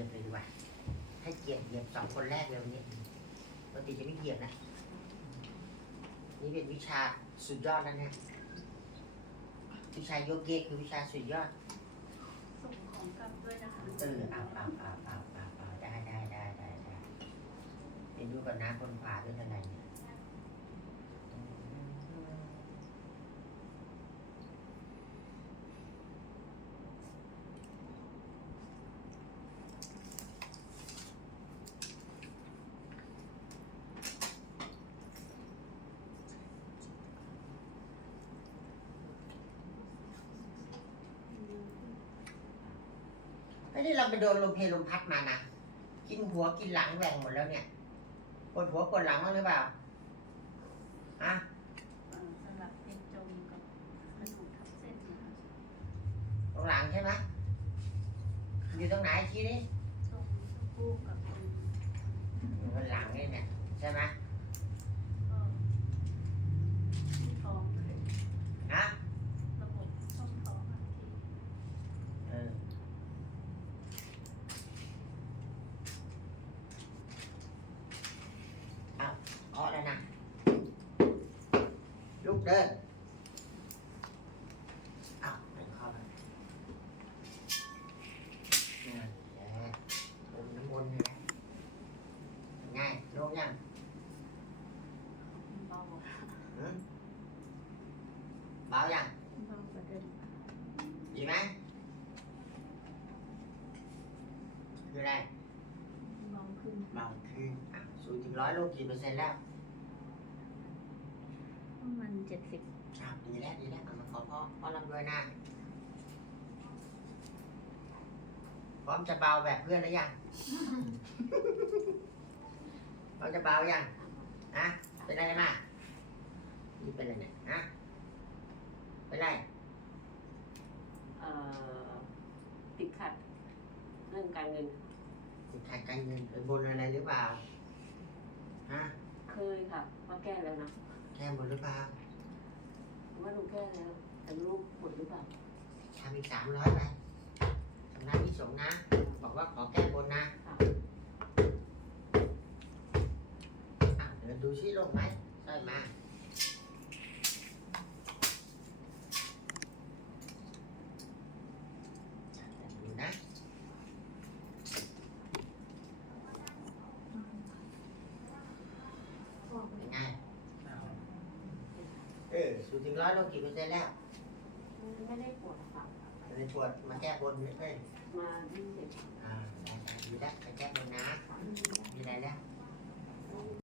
ยียบเลยดีกว่าให้เกียรติเหยียบสองคนแรกเลยวันนี้ปกติจะไม่เหยียบนะ นี่เป็นวิชาสุดยอดแล้วเนี่ยวิชาโยเกะคือวิชาสุดยอดส่งของกลับด้วยนะคะเออเอาเอาเอาเอาเอาเอาได้ได้ได้ได้ได้เป็นดูก่อนนะคนขวาเป็นอะไรเนี่ย ไม่ได้เราไปโดนลมเพลลมพัดมานะ กินหัวกินหลังแหว่งหมดแล้วเนี่ย ปวดหัวปวดหลังบ้างหรือเปล่าฮะเอ่อสลับเป็นจมกับกระดูกทับเส้นนะคะตรงหลังใช่ไหมอยู่ตรงไหนชี้นี่ตรงสะโพกกับตรงอยู่บนหลังนี่เนี่ยใช่ไหม ก็ที่ท้องเลย ฮะ ระบบช่องท้องอะที่ เออเอาเคาะแล้วนะ ลุกเดินเอาเดินเข้าไปนั่นแหละลมน้ำมนต์นี่แหละง่ายโล่งยังเบาหืมเบายังเบากว่าเดิมดีไหมคืออะไรเบาขึ้นเบาขึ้นอะศูนย์ถึงร้อยโลกี่เปอร์เซ็นต์แล้ว ประมาณเจ็ดสิบอะดีแล้วดีแล้วเอามาขอพ่อพ่อรำด้วยนะ พร้อมจะเบาแบบเพื่อนหรือยัง พร้อมจะเบายังฮะเป็นอะไรมานี่เป็นอะไรเนี่ยฮะเป็นไรเอ่อติดขัดเรื่องการเงิน ติดขัดการเงินไปบนอะไรหรือเปล่าฮะเคยค่ะว่าแก้แล้วนะ แค่บนหรือเปล่าว่าลูกแก้แล้วแต่ลูกหมดหรือเปล่าทำอีกสามร้อยไปสำนักที่สงฆ์นะ บอกว่าขอแก้บนนะค่ะอะเดี๋ยวดูซิลงไหมใช่มา สูงถึงร้อยลงกี่เปอร์เซ็นต์แล้วไม่ได้ปวดค่ะไม่ได้ปวดมาแก้บนไม่ใช่มาที่เจ็บอ่าดีแล้วไปแก้บนนะมีอะไรแล้ว